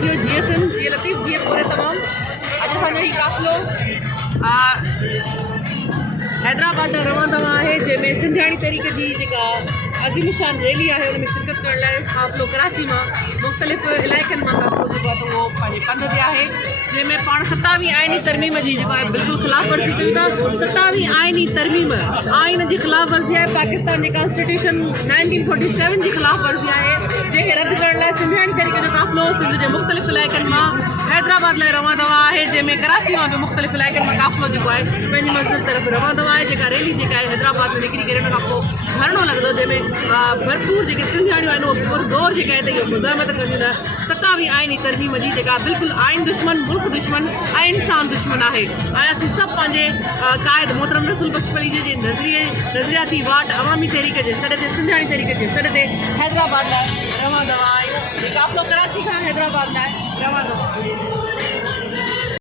साथियों GSM जी लतीफ़ जी पूरे तमाम अज असांजो ही काफ़िलो हैदराबाद रवाना है जैमें सिंधियाणी तरीक़े जी जेका अज़ीम शान रैली है उनमें शिरकत करण लाइ काफ़िलो कराची में मुख़्तलिफ़ इलाइक़नि में काफ़िलो जो आहे वो पंहिंजे पंध ते आहे जंहिंमें पाण 27वीं आइनी तरमीम जी जेको आहे बिल्कुलु ख़िलाफ़ वर्ज़ी कयूं था। 27वीं आइनी तरमीम आइन जी ख़िलाफ़ वर्ज़ी आहे, पाकिस्तान जी कॉन्स्टिट्यूशन 1947 जी ख़िलाफ़ वर्ज़ी आहे जंहिंखे रद्द करण लाइ सिंधियाणी तरीक़े जो काफ़िलो सिंध जे मुख़्तलिफ़ इलाइक़नि मां हैदराबाद लाइ रवाना आहे जंहिंमें कराची में भी मुख़्तलिफ़ इलाइक़नि में काफ़िलो जेको आहे पंहिंजी मस्जिद तरफ़ रवाना आहे। जेका रैली जेका आहे हैदराबाद में निकिरी करे हुन खां पोइ धरणो लॻंदो जंहिंमें भरपूर जेके सिंधियाणियूं आहिनि उहे पुरज़ोर जेका आहे इहो मुज़ाहमत कंदियूं त 27वीं आइनी तरमीम जी जेका बिल्कुलु आइन दुश्मन, मुल्क दुश्मन ऐं इंसान दुश्मन आहे। ऐं असीं सभु पंहिंजे क़ाइद मोहतरम रसूल बख्श फली जे नज़रियाती वाट अवामी तहरीक जे सॾ ते सिंधियाणी तहरीक जे सॾ ते हैदराबाद लाइ रवाना आहियूं। काफ़िलो कराची खां हैदराबाद लाइ रवाना।